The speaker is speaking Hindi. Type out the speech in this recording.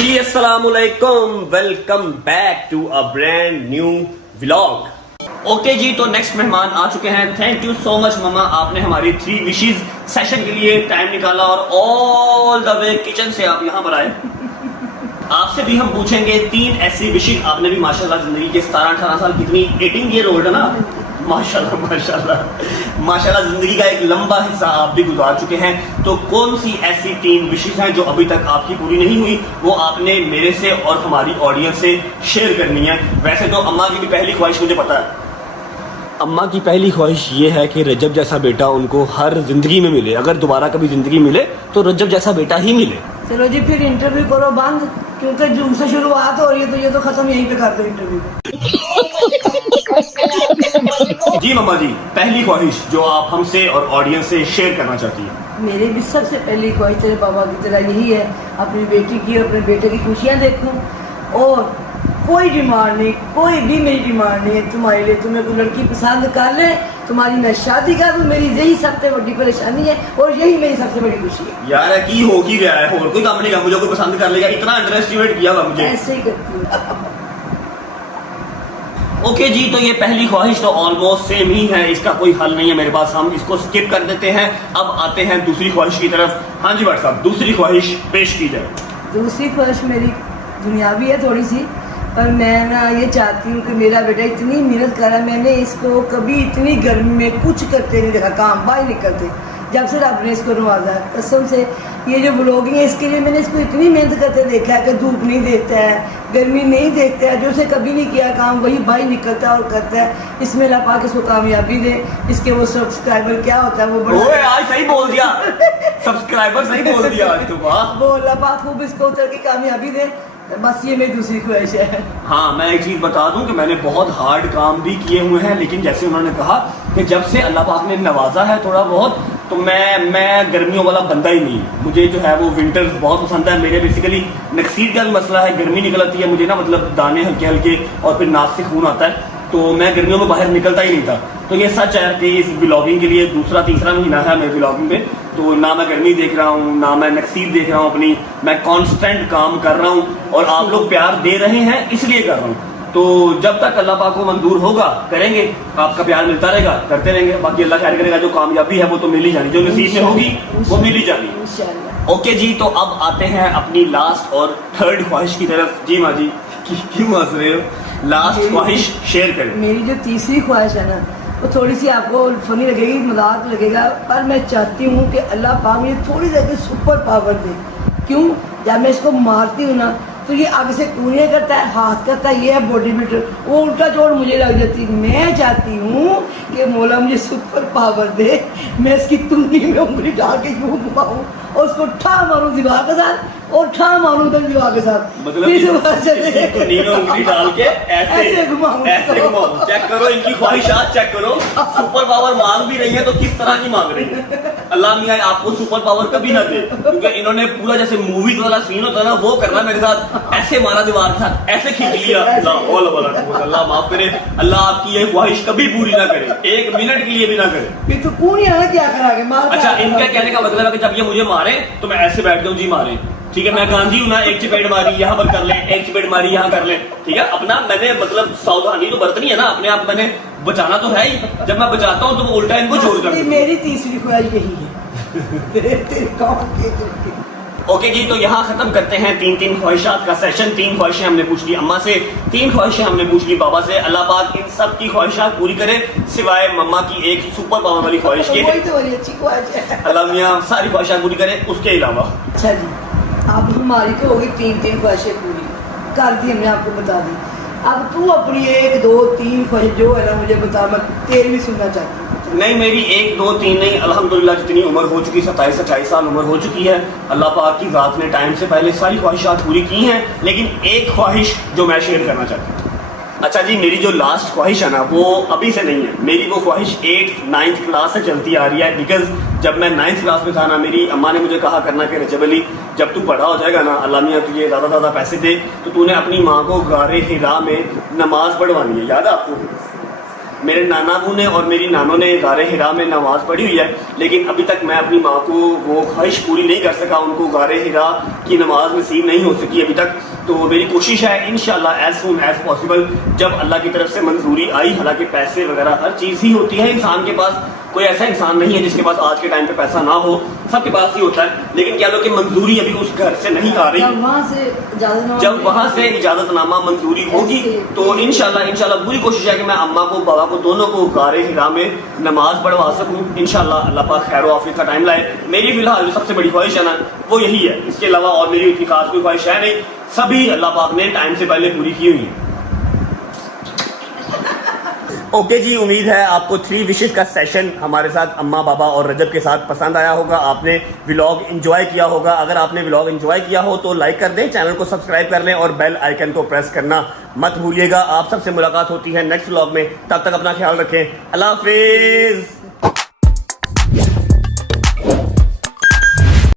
जी अस्सलामुअलैकुम, welcome back to a brand new vlog. Okay जी, तो नेक्स्ट मेहमान आ चुके हैं। Thank you so much mama, आपने हमारी 3 विशेस सेशन के लिए टाइम निकाला और ऑल द वे किचन से आप यहाँ पर आए। आपसे भी हम पूछेंगे 3 ऐसी विशेस। आपने भी माशाल्लाह जिंदगी के 17-18 साल, कितनी 18 ईयर ओल्ड है ना, माशाल्लाह माशाल्लाह माशाल्लाह, जिंदगी का एक लंबा हिस्सा आप भी गुजार चुके हैं। तो कौन सी ऐसी 3 विशेस हैं जो अभी तक आपकी पूरी नहीं हुई, वो आपने मेरे से और हमारी ऑडियंस से शेयर करनी है। वैसे तो अम्मा की भी पहली ख्वाहिश मुझे पता है। अम्मा की पहली ख्वाहिश ये है कि रजब जैसा बेटा उनको हर जिंदगी में मिले। अगर दोबारा कभी जिंदगी मिले तो रजब जैसा बेटा ही मिले। चलो जी, फिर इंटरव्यू करो बंद, क्योंकि जून से शुरुआत हो रही है, तो ये तो खत्म यहीं पे कर दो इंटरव्यू। जी मम्मा जी, पहली ख्वाहिश जो आप हमसे और ऑडियंस से शेयर करना चाहती है। मेरी भी सबसे पहली ख्वाहिश तेरे पापा की तरह यही है, अपनी बेटी की और अपने बेटे की खुशियाँ देखूं। और कोई डिमांड नहीं, कोई भी मेरी डिमांड नहीं है तुम्हारे लिए। तुम्हें कोई लड़की पसंद कर ले, तुम्हारी मैं शादी कर दूं, मेरी यही सबसे बड़ी परेशानी है और यही मेरी सबसे बड़ी खुशी है। यार की हो की गया है, और कोई काम नहीं, मुझे कोई पसंद कर लेगा, इतना अंडर एस्टिमेट किया हुआ मुझे। ऐसे ही करती हूँ। ओके जी, तो ये पहली ख्वाहिश तो ऑलमोस्ट सेम ही है, इसका कोई हल नहीं है मेरे पास, हम इसको स्किप कर देते हैं। अब आते हैं दूसरी ख्वाहिश की तरफ। हाँ जी भाई साहब, दूसरी ख्वाहिश पेश की जाए। दूसरी ख्वाहिश मेरी दुनियावी है थोड़ी सी, पर मैं ना ये चाहती हूँ कि मेरा बेटा इतनी मेहनत कर रहा है, मैंने इसको कभी इतनी गर्मी में कुछ करते नहीं देखा, काम बाहर निकलते, जब से रब ने इसको नवाजा है कसम से। ये जो ब्लॉगिंग है, इसके लिए मैंने इसको इतनी मेहनत करते देखा है कि धूप नहीं देखता है, गर्मी नहीं देखता है, जो उसे कभी नहीं किया काम वही बाहर निकलता है और करता है। इसमें अल्लाह पाक इसको कामयाबी दे, इसके वो सब्सक्राइबर क्या होता है वो बड़ा आज सही बोल दिया, सब्सक्राइबर सही बोल दिया आज तो, वाह। वो अल्लाह पाक खूब इसको उतर की कामयाबी दे, बस ये मेरी दूसरी ख्वाहिश है। हाँ, मैं एक चीज़ बता दूं कि मैंने बहुत हार्ड काम भी किए हुए हैं, लेकिन जैसे उन्होंने कहा कि जब से अल्लाह पाक ने नवाजा है थोड़ा बहुत, तो मैं गर्मियों वाला बंदा ही नहीं। मुझे जो है वो विंटर्स बहुत पसंद है। मेरे बेसिकली नक्सीर का भी मसला है, गर्मी निकल आती है मुझे ना, मतलब दाने हल्के हल्के और फिर नाक से खून आता है, तो मैं गर्मियों में बाहर निकलता ही नहीं था। तो ये सच है कि इस व्लॉगिंग के लिए दूसरा तीसरा महीना है मेरे व्लॉगिंग में, तो ना मैं गर्मी देख रहा हूँ ना मैं नक्सीर देख रहा हूँ अपनी, मैं कांस्टेंट काम कर रहा हूँ और आप लोग प्यार दे रहे हैं इसलिए कर रहा हूँ। तो जब तक अल्लाह पाक को मंजूर होगा करेंगे, आपका प्यार मिलता रहेगा, करते रहेंगे। बाकी अल्लाह खैर करेगा, जो कामयाबी है वो तो मिल ही जानी, जो नसीब में होगी वो मिल ही जानी। ओके जी, तो अब आते हैं अपनी लास्ट और थर्ड ख्वाहिश की तरफ। जी माँ जी, क्यों हंस रहे हो? लास्ट ख्वाहिश शेयर करें। मेरी जो तीसरी ख्वाहिश है ना, वो थोड़ी सी आपको फनी लगेगी, मजाक लगेगा, पर मैं चाहती हूँ कि अल्लाह पाक मुझे थोड़ी देर सुपर पावर दे। क्यों? जब मैं इसको मारती हूँ ना, तो ये आगे से कूनियाँ करता है, हाथ करता है, ये है बॉडी बिल्डर, वो उल्टा चोट मुझे लग जाती है। मैं चाहती हूँ कि मौला मुझे सुपर पावर दे, मैं इसकी तुंडी में उंगली डाल के यूँ घुमाऊँ और उसको ठा मारूँ दीवार के साथ और ठा मारूँ उधर दीवार के साथ, मतलब उंगली डाल के ऐसे घुमाऊँ। चेक करो इनकी ख्वाहिशात, चेक करो, सुपर पावर मांग भी रही है तो किस तरह की मांग रही है। अल्लाह मियां आपको सुपर पावर कभी ना दे, क्योंकि इन्होंने पूरा जैसे मूवीज वाला सीन होता है ना वो करना मेरे साथ, ऐसे मारा दीवार के साथ, ऐसे खींच लिया। अल्लाह माफ करे, अल्लाह आपकी ये ख्वाहिश कभी पूरी ना करे, 1 मिनट के लिए भी ना करे। फिर तो कूनियाँ क्या करा मार। अच्छा, इनका कहने का मतलब है कि जब ये मुझे मारे तो मैं ऐसे बैठ जाऊं, जी मारे, ठीक है, मैं गांधी हूं ना, एक चपेट मारी यहाँ पर कर ले, एक चपेट मारी यहाँ कर ले, ठीक है। अपना मैंने मतलब सावधानी तो बरतनी है ना, अपने आप मैंने बचाना तो है ही। जब मैं बचाता हूँ तो वो उल्टा इनको छोड़ कर। मेरी तीसरी ख्वाहिश यही है। ओके जी, तो यहाँ खत्म करते हैं 3 ख्वाहिशात का सेशन। 3 ख्वाहिशें हमने पूछ ली अम्मा से, 3 ख्वाहिशें हमने पूछ ली बाबा से। अल्लाह पाक इन सब की ख्वाहिशात पूरी करे, सिवाय मम्मा की एक सुपर पावर वाली ख्वाहिश की। तो बड़ी अच्छी ख्वाहिश है, अल्लाह मियां सारी ख्वाहिशात पूरी करे, उसके अलावा। अच्छा जी, अब हमारी तो होगी 3 ख्वाहिशें पूरी कर दी हमने, आपको बता दी। अब तू अपनी 1 2 3 ख्वाहिश जो है ना मुझे बता, मैं तेरी भी सुनना चाहती हूँ। नहीं, मेरी 1 2 3 नहीं, अल्हम्दुलिल्लाह जितनी उम्र हो चुकी, 27-28 साल उम्र हो चुकी है। अल्लाह पाक की ज़ात ने टाइम से पहले सारी ख्वाहिशात पूरी की हैं, लेकिन एक ख्वाहिश जो मैं शेयर करना चाहती हूँ। अच्छा जी, मेरी जो लास्ट ख्वाहिश है ना वो अभी से नहीं है, मेरी वो ख्वाहिश 8th 9th क्लास से चलती आ रही है। बिकॉज जब मैं 9th क्लास में था ना, मेरी अम्मा ने मुझे कहा करना कि रजब अली, जब तू बड़ा हो जाएगा ना, अल्लाह मियां तुझे ज़्यादा पैसे दे, तो तूने अपनी माँ को गारे हिरा में नमाज पढ़वानी है। याद है आपको? मेरे नानाबू ने और मेरी नानों ने गारे हिरा में नमाज पढ़ी हुई है, लेकिन अभी तक मैं अपनी माँ को वो ख्वाहिश पूरी नहीं कर सका, उनको गारे हिरा की नमाज नसीब नहीं हो सकी अभी तक। तो मेरी कोशिश है इंशाल्लाह एज सून एज पॉसिबल, जब अल्लाह की तरफ से मंजूरी आई, हालांकि पैसे वगैरह हर चीज़ ही होती है इंसान के पास, कोई ऐसा इंसान नहीं है जिसके पास आज के टाइम पे पैसा ना हो, सबके पास ही होता है, लेकिन क्या लो कि मंजूरी अभी उस घर से नहीं आ रही। जब वहाँ से इजाजतनामा मंजूरी होगी तो इंशाल्लाह पूरी कोशिश है कि मैं अम्मा को बाबा को दोनों को गारे हिरा में नमाज पढ़वा सकूँ। इंशाल्लाह अल्लाह पाक खैर व आफियत का टाइम लाए। मेरी फिलहाल जो सबसे बड़ी ख्वाहिश है ना वो यही है, इसके अलावा और मेरी इतनी खास कोई ख्वाहिश है नहीं, सभी अल्लाह पाक ने टाइम से पहले पूरी की हुई है। ओके जी, उम्मीद है आपको 3 विशेस का सेशन हमारे साथ अम्मा बाबा और रजब के साथ पसंद आया होगा, आपने व्लॉग एंजॉय किया होगा। अगर आपने व्लॉग एंजॉय किया हो तो लाइक कर दें, चैनल को सब्सक्राइब कर लें और बेल आइकन को प्रेस करना मत भूलिएगा। आप सबसे मुलाकात होती है नेक्स्ट व्लॉग में, तब तक अपना ख्याल रखें। अल्लाह हाफिज।